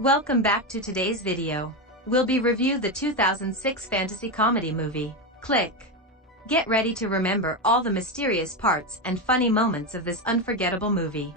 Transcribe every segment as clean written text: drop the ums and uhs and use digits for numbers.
Welcome back to today's video. We'll be review the 2006 fantasy comedy movie, Click. Get ready to remember all the mysterious parts and funny moments of this unforgettable movie.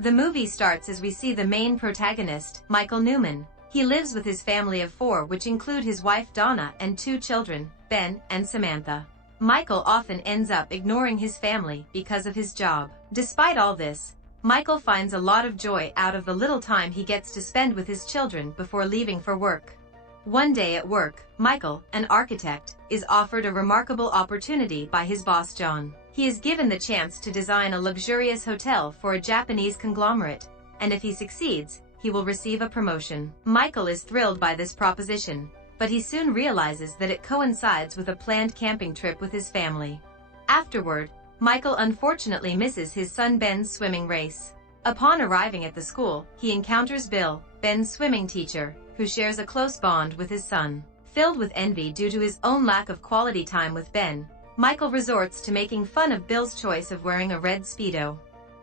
The movie starts as we see the main protagonist, Michael Newman. He lives with his family of 4, which include his wife Donna and 2 children, Ben and Samantha. Michael often ends up ignoring his family because of his job. Despite all this, Michael finds a lot of joy out of the little time he gets to spend with his children before leaving for work. One day at work, Michael, an architect, is offered a remarkable opportunity by his boss John. He is given the chance to design a luxurious hotel for a Japanese conglomerate, and if he succeeds, he will receive a promotion. Michael is thrilled by this proposition, but he soon realizes that it coincides with a planned camping trip with his family. Afterward, Michael unfortunately misses his son Ben's swimming race. Upon arriving at the school, he encounters Bill, Ben's swimming teacher, who shares a close bond with his son. Filled with envy due to his own lack of quality time with Ben, Michael resorts to making fun of Bill's choice of wearing a red Speedo.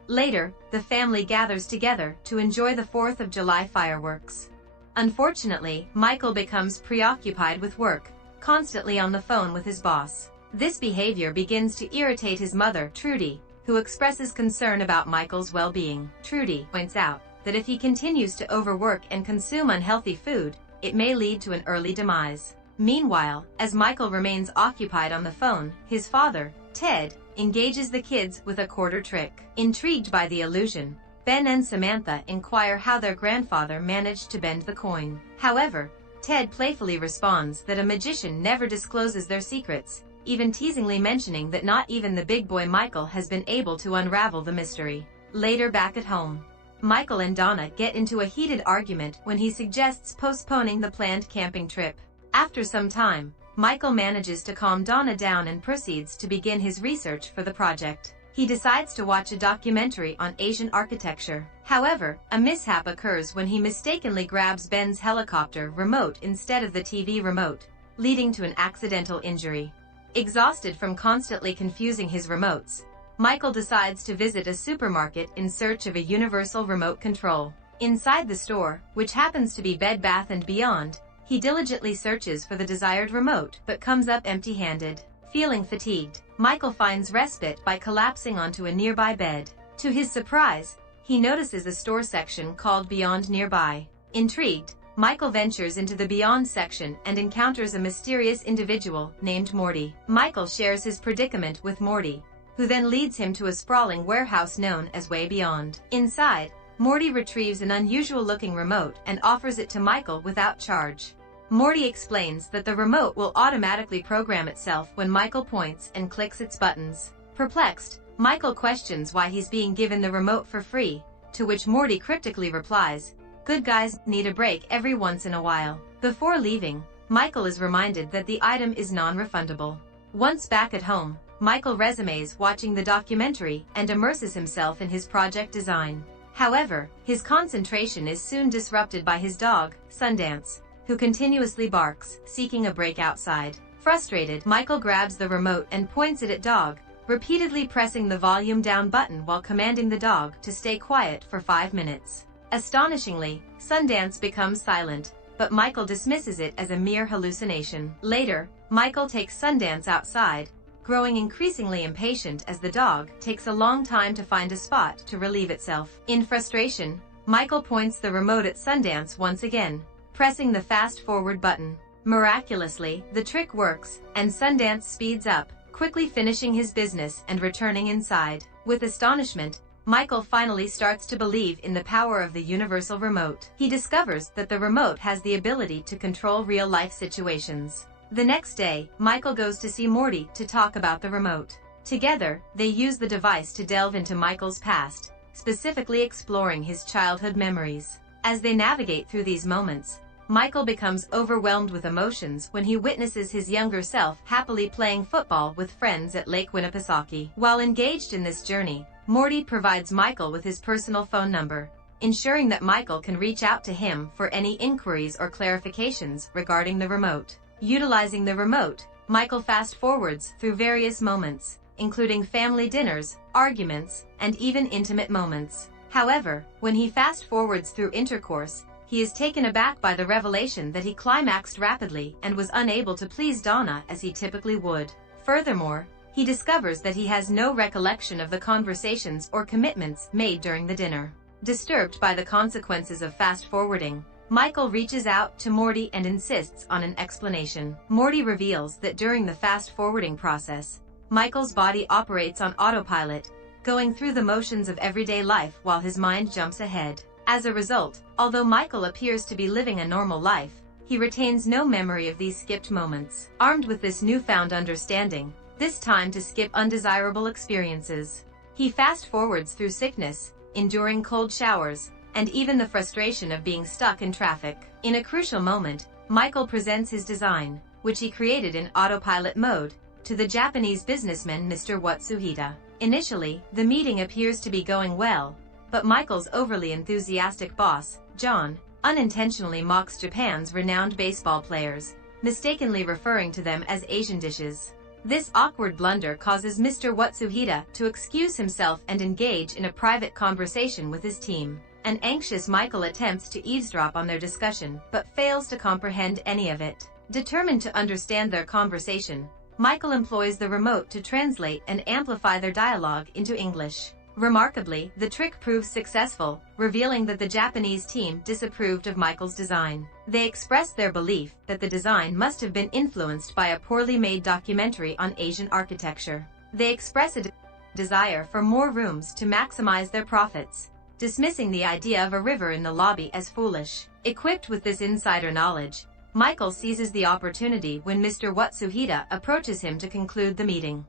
Later, the family gathers together to enjoy the 4th of July fireworks. Unfortunately, Michael becomes preoccupied with work, constantly on the phone with his boss. This behavior begins to irritate his mother, Trudy, who expresses concern about Michael's well-being. Trudy points out that if he continues to overwork and consume unhealthy food, it may lead to an early demise. Meanwhile, as Michael remains occupied on the phone, his father, Ted, engages the kids with a quarter trick. Intrigued by the illusion, Ben and Samantha inquire how their grandfather managed to bend the coin. However, Ted playfully responds that a magician never discloses their secrets, even teasingly mentioning that not even the big boy Michael has been able to unravel the mystery. Later back at home, Michael and Donna get into a heated argument when he suggests postponing the planned camping trip. After some time, Michael manages to calm Donna down and proceeds to begin his research for the project. He decides to watch a documentary on Asian architecture. However, a mishap occurs when he mistakenly grabs Ben's helicopter remote instead of the TV remote, leading to an accidental injury. Exhausted from constantly confusing his remotes, Michael decides to visit a supermarket in search of a universal remote control. Inside the store, which happens to be Bed Bath & Beyond, he diligently searches for the desired remote but comes up empty-handed. Feeling fatigued, Michael finds respite by collapsing onto a nearby bed. To his surprise, he notices a store section called Beyond nearby. Intrigued, Michael ventures into the Beyond section and encounters a mysterious individual named Morty. Michael shares his predicament with Morty, who then leads him to a sprawling warehouse known as Way Beyond. Inside, Morty retrieves an unusual-looking remote and offers it to Michael without charge. Morty explains that the remote will automatically program itself when Michael points and clicks its buttons. Perplexed, Michael questions why he's being given the remote for free, to which Morty cryptically replies, "Good guys need a break every once in a while." Before leaving, Michael is reminded that the item is non-refundable. Once back at home, Michael resumes watching the documentary and immerses himself in his project design. However, his concentration is soon disrupted by his dog, Sundance, who continuously barks, seeking a break outside. Frustrated, Michael grabs the remote and points it at Dog, repeatedly pressing the volume down button while commanding the dog to stay quiet for 5 minutes. Astonishingly, Sundance becomes silent, but Michael dismisses it as a mere hallucination. Later, Michael takes Sundance outside, growing increasingly impatient as the dog takes a long time to find a spot to relieve itself. In frustration, Michael points the remote at Sundance once again, pressing the fast-forward button. Miraculously, the trick works, and Sundance speeds up, quickly finishing his business and returning inside. With astonishment, Michael finally starts to believe in the power of the universal remote. He discovers that the remote has the ability to control real-life situations. The next day, Michael goes to see Morty to talk about the remote. Together, they use the device to delve into Michael's past, specifically exploring his childhood memories. As they navigate through these moments, Michael becomes overwhelmed with emotions when he witnesses his younger self happily playing football with friends at Lake Winnipesaukee. While engaged in this journey, Morty provides Michael with his personal phone number, ensuring that Michael can reach out to him for any inquiries or clarifications regarding the remote. Utilizing the remote, Michael fast-forwards through various moments, including family dinners, arguments, and even intimate moments. However, when he fast-forwards through intercourse, he is taken aback by the revelation that he climaxed rapidly and was unable to please Donna as he typically would. Furthermore, he discovers that he has no recollection of the conversations or commitments made during the dinner. Disturbed by the consequences of fast-forwarding, Michael reaches out to Morty and insists on an explanation. Morty reveals that during the fast-forwarding process, Michael's body operates on autopilot, going through the motions of everyday life while his mind jumps ahead. As a result, although Michael appears to be living a normal life, he retains no memory of these skipped moments. Armed with this newfound understanding, this time to skip undesirable experiences, he fast-forwards through sickness, enduring cold showers, and even the frustration of being stuck in traffic. In a crucial moment, Michael presents his design, which he created in autopilot mode, to the Japanese businessman Mr. Watsuhita. Initially, the meeting appears to be going well, but Michael's overly enthusiastic boss, John, unintentionally mocks Japan's renowned baseball players, mistakenly referring to them as Asian dishes. This awkward blunder causes Mr. Watsuhita to excuse himself and engage in a private conversation with his team. An anxious Michael attempts to eavesdrop on their discussion but fails to comprehend any of it. Determined to understand their conversation, Michael employs the remote to translate and amplify their dialogue into English. Remarkably, the trick proves successful, revealing that the Japanese team disapproved of Michael's design. They expressed their belief that the design must have been influenced by a poorly made documentary on Asian architecture. They express a desire for more rooms to maximize their profits, dismissing the idea of a river in the lobby as foolish. Equipped with this insider knowledge, Michael seizes the opportunity when Mr. Watsuhita approaches him to conclude the meeting.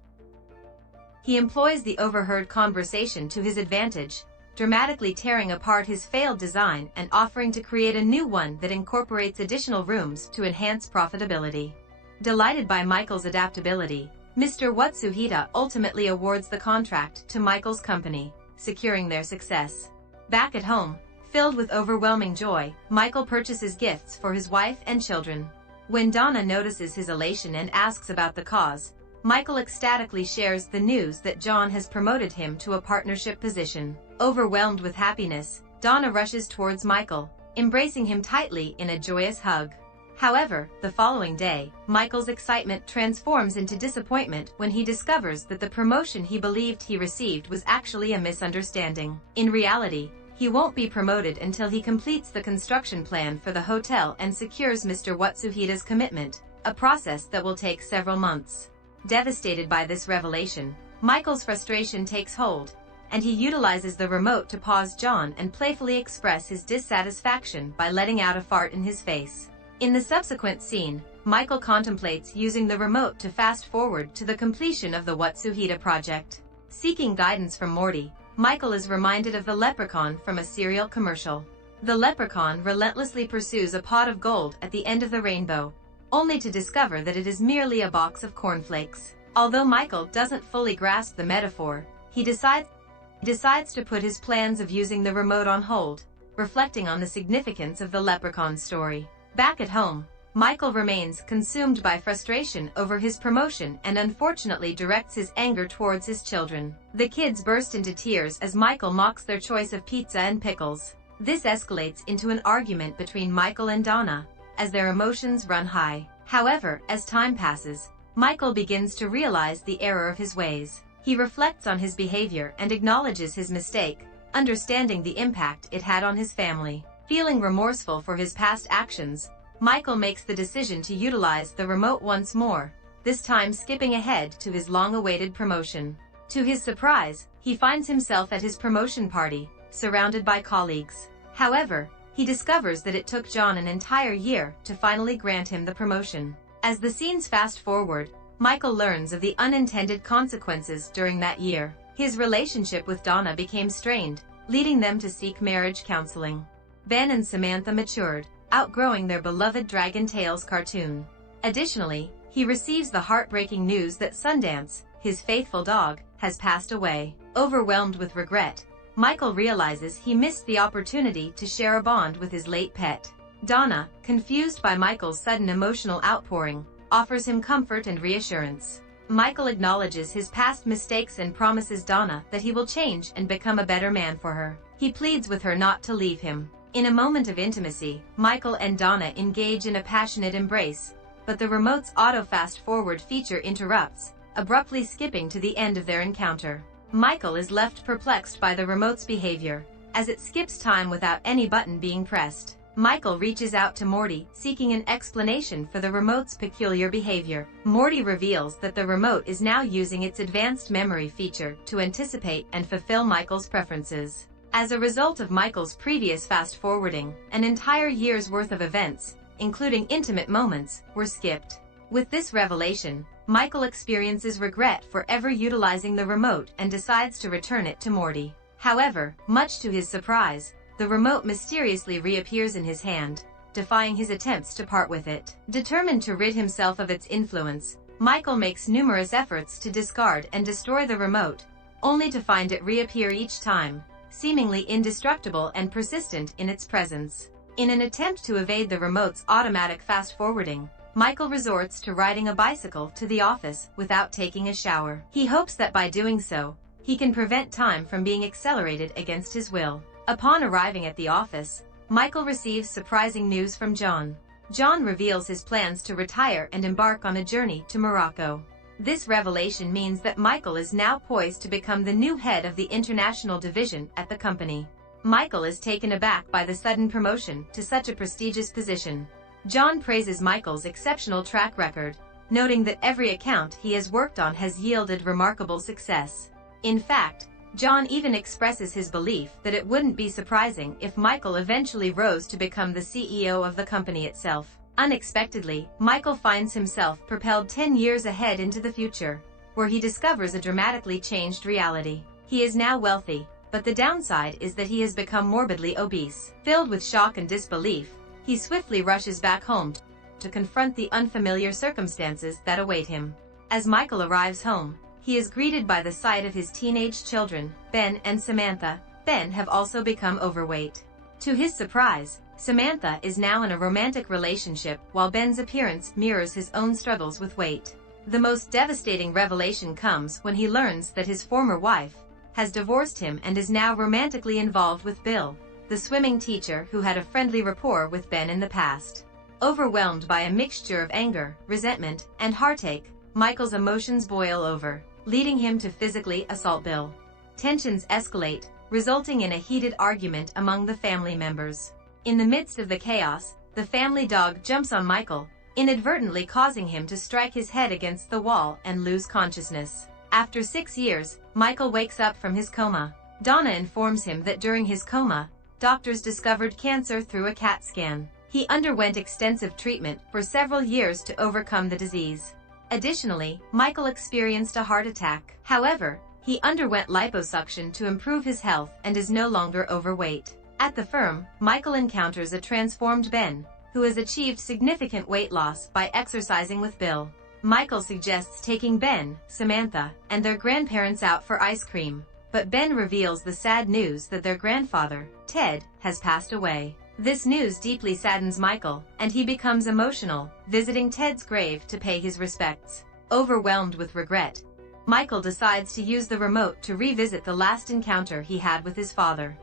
He employs the overheard conversation to his advantage, dramatically tearing apart his failed design and offering to create a new one that incorporates additional rooms to enhance profitability. Delighted by Michael's adaptability, Mr. Watsuhita ultimately awards the contract to Michael's company, securing their success. Back at home, filled with overwhelming joy, Michael purchases gifts for his wife and children. When Donna notices his elation and asks about the cause, Michael ecstatically shares the news that John has promoted him to a partnership position. Overwhelmed with happiness, Donna rushes towards Michael, embracing him tightly in a joyous hug. However, the following day, Michael's excitement transforms into disappointment when he discovers that the promotion he believed he received was actually a misunderstanding. In reality, he won't be promoted until he completes the construction plan for the hotel and secures Mr. Watsuhita's commitment, a process that will take several months. Devastated by this revelation, Michael's frustration takes hold, and he utilizes the remote to pause John and playfully express his dissatisfaction by letting out a fart in his face. In the subsequent scene, Michael contemplates using the remote to fast-forward to the completion of the Watsuhita project. Seeking guidance from Morty, Michael is reminded of the leprechaun from a cereal commercial. The leprechaun relentlessly pursues a pot of gold at the end of the rainbow, only to discover that it is merely a box of cornflakes. Although Michael doesn't fully grasp the metaphor, he decides to put his plans of using the remote on hold, reflecting on the significance of the leprechaun story. Back at home, Michael remains consumed by frustration over his promotion and unfortunately directs his anger towards his children. The kids burst into tears as Michael mocks their choice of pizza and pickles. This escalates into an argument between Michael and Donna, as their emotions run high. However, as time passes, Michael begins to realize the error of his ways. He reflects on his behavior and acknowledges his mistake, understanding the impact it had on his family. Feeling remorseful for his past actions, Michael makes the decision to utilize the remote once more, this time skipping ahead to his long-awaited promotion. To his surprise, he finds himself at his promotion party, surrounded by colleagues. However, he discovers that it took John an entire year to finally grant him the promotion. As the scenes fast forward, Michael learns of the unintended consequences during that year. His relationship with Donna became strained, leading them to seek marriage counseling. Ben and Samantha matured, outgrowing their beloved Dragon Tales cartoon. Additionally, he receives the heartbreaking news that Sundance, his faithful dog, has passed away. Overwhelmed with regret, Michael realizes he missed the opportunity to share a bond with his late pet. Donna, confused by Michael's sudden emotional outpouring, offers him comfort and reassurance. Michael acknowledges his past mistakes and promises Donna that he will change and become a better man for her. He pleads with her not to leave him. In a moment of intimacy, Michael and Donna engage in a passionate embrace, but the remote's auto fast-forward feature interrupts, abruptly skipping to the end of their encounter. Michael is left perplexed by the remote's behavior, as it skips time without any button being pressed. Michael reaches out to Morty, seeking an explanation for the remote's peculiar behavior. Morty reveals that the remote is now using its advanced memory feature to anticipate and fulfill Michael's preferences. As a result of Michael's previous fast-forwarding, an entire year's worth of events, including intimate moments, were skipped. With this revelation, Michael experiences regret for ever utilizing the remote and decides to return it to Morty. However, much to his surprise, the remote mysteriously reappears in his hand, defying his attempts to part with it. Determined to rid himself of its influence, Michael makes numerous efforts to discard and destroy the remote, only to find it reappear each time, seemingly indestructible and persistent in its presence. In an attempt to evade the remote's automatic fast-forwarding, Michael resorts to riding a bicycle to the office without taking a shower. He hopes that by doing so, he can prevent time from being accelerated against his will. Upon arriving at the office, Michael receives surprising news from John. John reveals his plans to retire and embark on a journey to Morocco. This revelation means that Michael is now poised to become the new head of the international division at the company. Michael is taken aback by the sudden promotion to such a prestigious position. John praises Michael's exceptional track record, noting that every account he has worked on has yielded remarkable success. In fact, John even expresses his belief that it wouldn't be surprising if Michael eventually rose to become the CEO of the company itself. Unexpectedly, Michael finds himself propelled 10 years ahead into the future, where he discovers a dramatically changed reality. He is now wealthy, but the downside is that he has become morbidly obese. Filled with shock and disbelief, he swiftly rushes back home to confront the unfamiliar circumstances that await him. As Michael arrives home, he is greeted by the sight of his teenage children, Ben and Samantha. Ben have also become overweight. To his surprise, Samantha is now in a romantic relationship while Ben's appearance mirrors his own struggles with weight. The most devastating revelation comes when he learns that his former wife has divorced him and is now romantically involved with Bill, the swimming teacher who had a friendly rapport with Ben in the past. Overwhelmed by a mixture of anger, resentment, and heartache, Michael's emotions boil over, leading him to physically assault Bill. Tensions escalate, resulting in a heated argument among the family members. In the midst of the chaos, the family dog jumps on Michael, inadvertently causing him to strike his head against the wall and lose consciousness. After 6 years, Michael wakes up from his coma. Donna informs him that during his coma, doctors discovered cancer through a CAT scan. He underwent extensive treatment for several years to overcome the disease. Additionally, Michael experienced a heart attack. However, he underwent liposuction to improve his health and is no longer overweight. At the firm, Michael encounters a transformed Ben, who has achieved significant weight loss by exercising with Bill. Michael suggests taking Ben, Samantha, and their grandparents out for ice cream, but Ben reveals the sad news that their grandfather, Ted, has passed away. This news deeply saddens Michael, and he becomes emotional, visiting Ted's grave to pay his respects. Overwhelmed with regret, Michael decides to use the remote to revisit the last encounter he had with his father.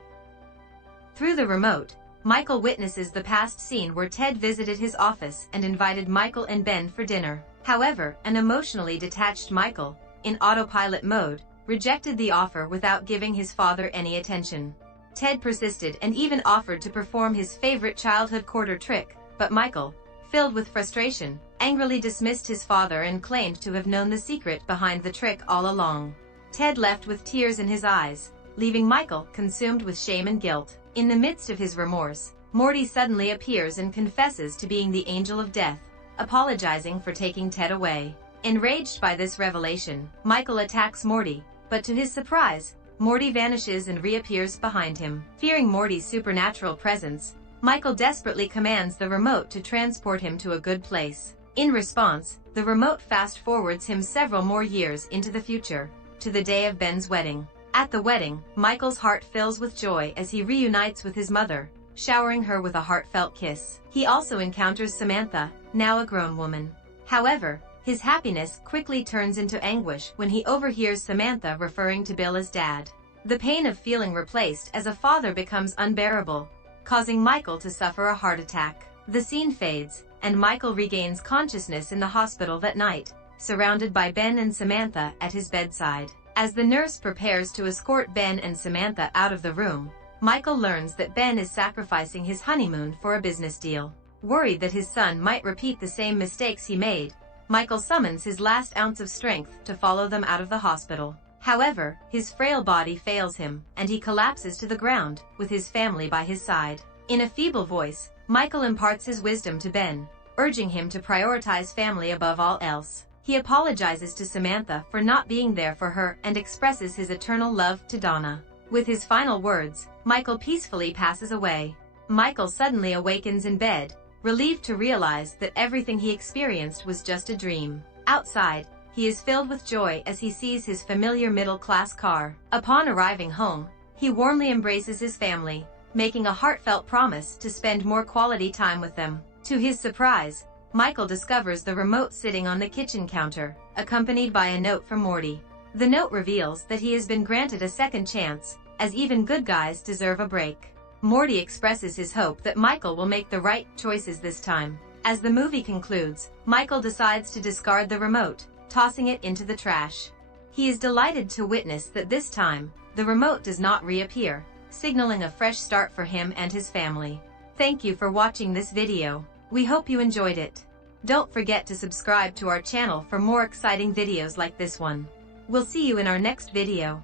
Through the remote, Michael witnesses the past scene where Ted visited his office and invited Michael and Ben for dinner. However, an emotionally detached Michael, in autopilot mode, rejected the offer without giving his father any attention. Ted persisted and even offered to perform his favorite childhood quarter trick, but Michael, filled with frustration, angrily dismissed his father and claimed to have known the secret behind the trick all along. Ted left with tears in his eyes, leaving Michael consumed with shame and guilt. In the midst of his remorse, Morty suddenly appears and confesses to being the angel of death, apologizing for taking Ted away. Enraged by this revelation, Michael attacks Morty, but to his surprise, Morty vanishes and reappears behind him. Fearing Morty's supernatural presence, Michael desperately commands the remote to transport him to a good place. In response, the remote fast-forwards him several more years into the future, to the day of Ben's wedding. At the wedding, Michael's heart fills with joy as he reunites with his mother, showering her with a heartfelt kiss. He also encounters Samantha, now a grown woman. However, His happiness quickly turns into anguish when he overhears Samantha referring to Bill as Dad. The pain of feeling replaced as a father becomes unbearable, causing Michael to suffer a heart attack. The scene fades, and Michael regains consciousness in the hospital that night, surrounded by Ben and Samantha at his bedside. As the nurse prepares to escort Ben and Samantha out of the room, Michael learns that Ben is sacrificing his honeymoon for a business deal. Worried that his son might repeat the same mistakes he made, Michael summons his last ounce of strength to follow them out of the hospital. However, his frail body fails him, and he collapses to the ground, with his family by his side. In a feeble voice, Michael imparts his wisdom to Ben, urging him to prioritize family above all else. He apologizes to Samantha for not being there for her and expresses his eternal love to Donna. With his final words, Michael peacefully passes away. Michael suddenly awakens in bed, relieved to realize that everything he experienced was just a dream. Outside, he is filled with joy as he sees his familiar middle-class car. Upon arriving home, he warmly embraces his family, making a heartfelt promise to spend more quality time with them. To his surprise, Michael discovers the remote sitting on the kitchen counter, accompanied by a note from Morty. The note reveals that he has been granted a second chance, as even good guys deserve a break. Morty expresses his hope that Michael will make the right choices this time. As the movie concludes, Michael decides to discard the remote, tossing it into the trash. He is delighted to witness that this time, the remote does not reappear, signaling a fresh start for him and his family. Thank you for watching this video. We hope you enjoyed it. Don't forget to subscribe to our channel for more exciting videos like this one. We'll see you in our next video.